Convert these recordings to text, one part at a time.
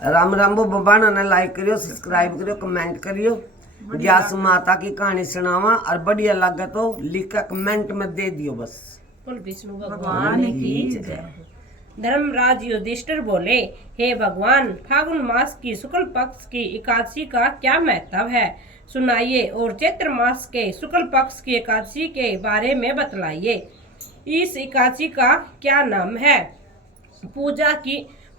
राम राम बो बबाना ने लाइक करियो, सब्सक्राइब करियो, कमेंट करियो। ग्यास माता की कहानी सुनावा और बढ़िया लगे तो लिख के कमेंट में दे दियो बस। बोल विष्णु भगवान की जय। धर्मराज युधिष्ठिर बोले, हे भगवान, फागुन मास की शुक्ल पक्ष की एकादशी का क्या महत्व है, सुनाइए। और चैत्र मास के शुक्ल पक्ष की एकादशी के बारे में बतलाइए। इस एकादशी का क्या नाम है,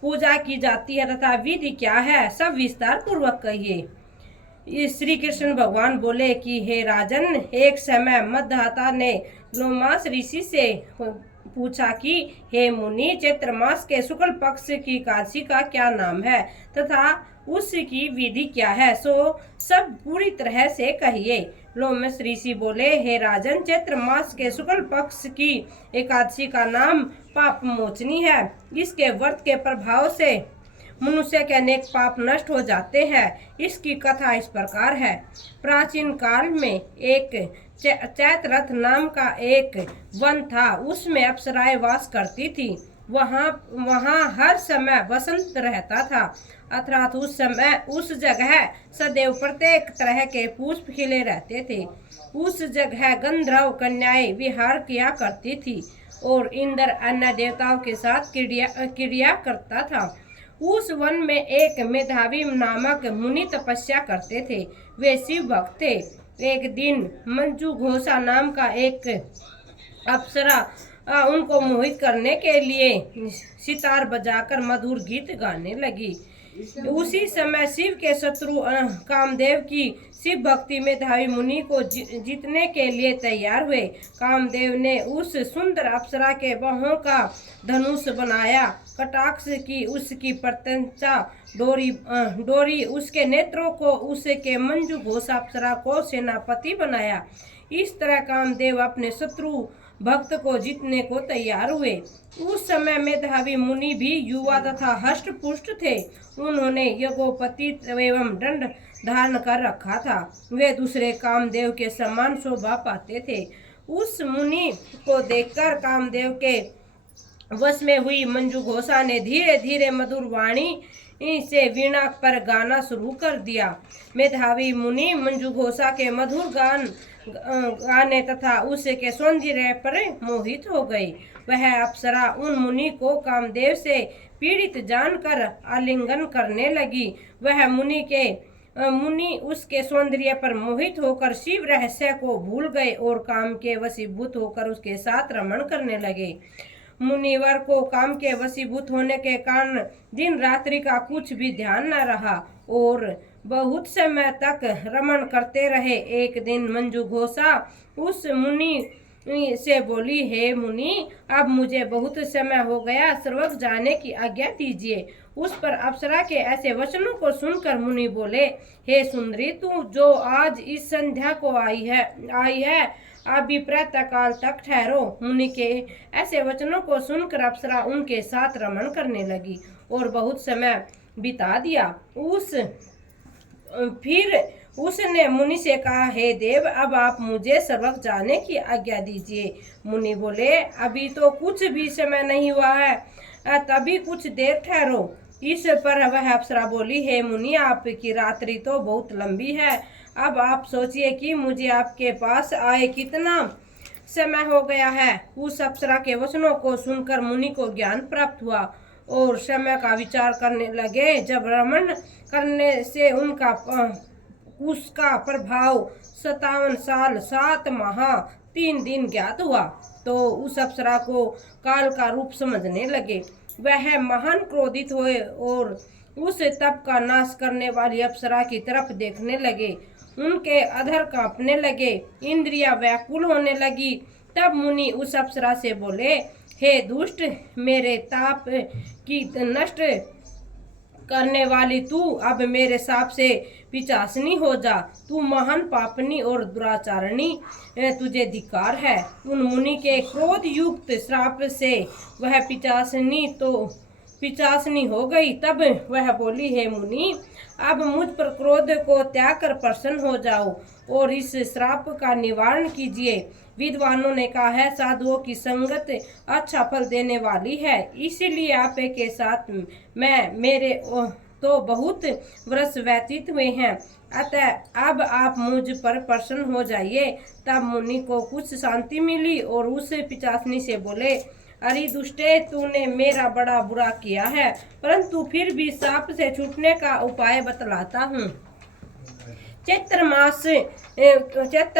पूजा की जाती है तथा विधि क्या है, सब विस्तार पूर्वक कहिए। श्री कृष्ण भगवान बोले कि हे राजन, एक समय मदधाता ने लोमास ऋषि से पूछा कि हे मुनि, चैत्र मास के शुक्ल पक्ष की एकादशी का क्या नाम है तथा उसकी विधि क्या है, सो सब पूरी तरह से कहिए। लोमस ऋषि बोले, हे राजन, चैत्र मास के शुक्ल पक्ष की एकादशी का नाम पाप मोचनी है। इसके व्रत के प्रभाव से मनुष्य के अनेक पाप नष्ट हो जाते हैं। इसकी कथा इस प्रकार है। प्राचीन काल में एक चैत्ररथ नाम का एक वन था। उसमें अप्सराएं वास करती थी। वहाँ हर समय बसंत रहता था, अर्थात उस जगह सदैव प्रत्येक तरह के पुष्प खिले रहते थे। उस जगह गंधर्व कन्याएं विहार किया करती थी और इंद्र अन्य देवताओं के साथ क्रीड़ा करता था। उस वन में एक मेधावी नामक मुनि तपस्या करते थे। वे शिव भक्त थे। एक दिन मंजू घोषा नाम का एक अप्सरा उनको मोहित करने के लिए सितार बजाकर मधुर गीत गाने लगी। उसी समय शिव के शत्रु कामदेव की शिव भक्ति में धावी मुनि को जीतने के लिए तैयार हुए। कामदेव ने उस सुंदर अप्सरा के बाहों का धनुष बनाया, कटाक्ष की उसकी प्रत्यंचा डोरी उसके नेत्रों को उसके मंजू घोषा अप्सरा को सेनापति बनाया। इस तरह कामदेव अपने शत्रु भक्त को जीतने को तैयार हुए। उस समय मेधावी मुनि भी युवा तथा हष्ट पुष्ट थे। उन्होंने यज्ञोपवीत एवं दंड धारण कर रखा था। वे दूसरे कामदेव के समान शोभा पाते थे। उस मुनि को देखकर कामदेव के वश में हुई मंजू घोषा ने धीरे धीरे मधुर वाणी से वीणा पर गाना शुरू कर दिया। मेधावी मुनि मंजू घोषा के मधुर गाने तथा उसके सौंदर्य पर मोहित हो गई। वह अप्सरा उन मुनि को कामदेव से पीड़ित जानकर आलिंगन करने लगी। वह मुनि उसके सौंदर्य पर मोहित होकर शिव रहस्य को भूल गए और काम के वशीभूत होकर उसके साथ रमण करने लगे। मुनिवर को काम के वशीभूत होने के कारण दिन रात्रि का कुछ भी ध्यान न रहा और बहुत समय तक रमण करते रहे। एक दिन मंजू घोषा उस मुनि से बोली, हे मुनि, अब मुझे बहुत समय हो गया, स्वर्ग जाने की आज्ञा दीजिए। उस पर अप्सरा के ऐसे वचनों को सुनकर मुनि बोले, हे सुंदरी, तू जो आज इस संध्या को आई है अभी प्रातः काल तक ठहरो। मुनि के ऐसे वचनों को सुनकर अप्सरा उनके साथ रमण करने लगी और बहुत समय बिता दिया। फिर उसने मुनि से कहा, हे देव, अब आप मुझे स्वर्ग जाने की आज्ञा दीजिए। मुनि बोले, अभी तो कुछ भी समय नहीं हुआ है, तभी कुछ देर ठहरो। इस पर वह अप्सरा बोली, हे मुनि, आपकी रात्रि तो बहुत लंबी है। अब आप सोचिए कि मुझे आपके पास आए कितना समय हो गया है। उस अप्सरा के वचनों को सुनकर मुनि को ज्ञान प्राप्त हुआ और समय का विचार करने लगे। जब रमण करने से उसका प्रभाव 57 साल 7 माह 3 दिन ज्ञात हुआ तो उस अप्सरा को काल का रूप समझने लगे। वह महान क्रोधित हुए और उस तप का नाश करने वाली अप्सरा की तरफ देखने लगे। उनके अधर कांपने लगे, इंद्रियां व्याकुल होने लगी। तब मुनि उस अप्सरा से बोले, हे दुष्ट, मेरे ताप की नष्ट करने वाली तू अब मेरे शाप से पिचासनी हो जा। तू महान पापनी और दुराचारणी, तुझे धिक्कार है। उन मुनि के क्रोध युक्त श्राप से वह पिचासनी हो गई। तब वह बोली, हे मुनि, अब मुझ पर क्रोध को त्याग कर प्रसन्न हो जाओ और इस श्राप का निवारण कीजिए। विद्वानों ने कहा है, साधुओं की संगत अच्छा फल देने वाली है, इसीलिए आप के साथ मैं तो बहुत वर्ष व्यतीत हुए हैं, अतः अब आप मुझ पर प्रसन्न हो जाइए। तब मुनि को कुछ शांति मिली और उस पिशाचनी से बोले, अरे दुष्टे, तूने मेरा बड़ा बुरा किया है, परंतु फिर भी सांप से छूटने का उपाय बतलाता हूँ। चैत्र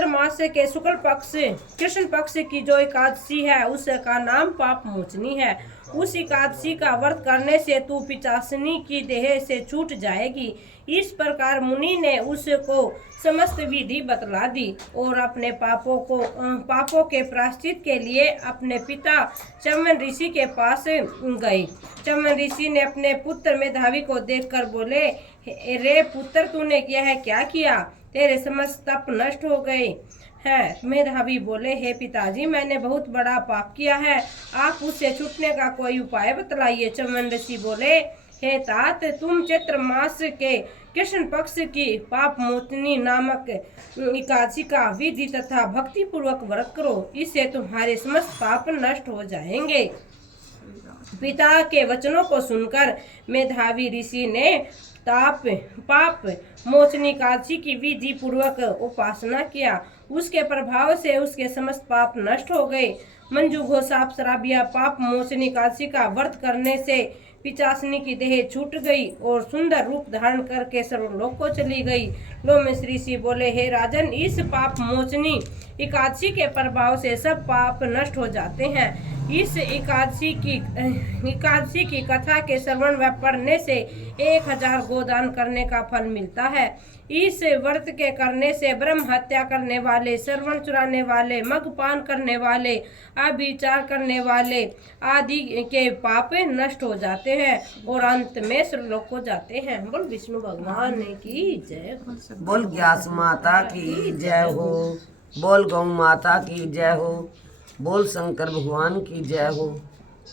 मास के शुक्ल पक्ष कृष्ण पक्ष की जो एकादशी है उसका नाम पाप मोचनी है। उस एकादशी का व्रत करने से तू पिशाचनी की देह से छूट जाएगी। इस प्रकार मुनि ने उसको समस्त विधि बतला दी और अपने पापों के प्रायश्चित के लिए अपने पिता चमन ऋषि के पास गई। चमन ऋषि ने अपने पुत्र मेधावी को देखकर बोले, रे पुत्र, तूने यह क्या किया? तेरे समस्त तप नष्ट हो गए हैं। मेधावी बोले, हे पिताजी, मैंने बहुत बड़ा पाप किया है, आप उससे छूटने का कोई उपाय बतलाइए। चमन ऋषि बोले, हे तात, तुम चैत्र मास के कृष्ण पक्ष की पाप मोचनी नामक एकादशी का विधि तथा भक्ति पूर्वक व्रत करो, इससे तुम्हारे समस्त पाप नष्ट हो जाएंगे। पिता के वचनों को सुनकर मेधावी ऋषि ने पाप मोचनी एकादशी की विधि पूर्वक उपासना किया। उसके प्रभाव से उसके समस्त पाप नष्ट हो गए। मंजू घोषाप शराबिया पाप मोचनी एकादशी का व्रत करने से पिशाचनी की देह छूट गई और सुंदर रूप धारण करके सर्वलोक को चली गई। लोमेश ऋषि बोले, हे राजन, इस पाप मोचनी एकादशी के प्रभाव से सब पाप नष्ट हो जाते हैं। इस एकादशी की कथा के श्रवण व पढ़ने से 1000 गोदान करने का फल मिलता है। इस व्रत के करने से ब्रह्म हत्या करने वाले, श्रवण चुराने वाले, मद्यपान करने वाले, अभिचार करने वाले आदि के पाप नष्ट हो जाते हैं और अंत में स्वर्गलोक को जाते हैं। बोल विष्णु भगवान की जय हो। बोल व्यास माता की जय हो। बोल गौ माता की जय हो। बोल शंकर भगवान की जय हो।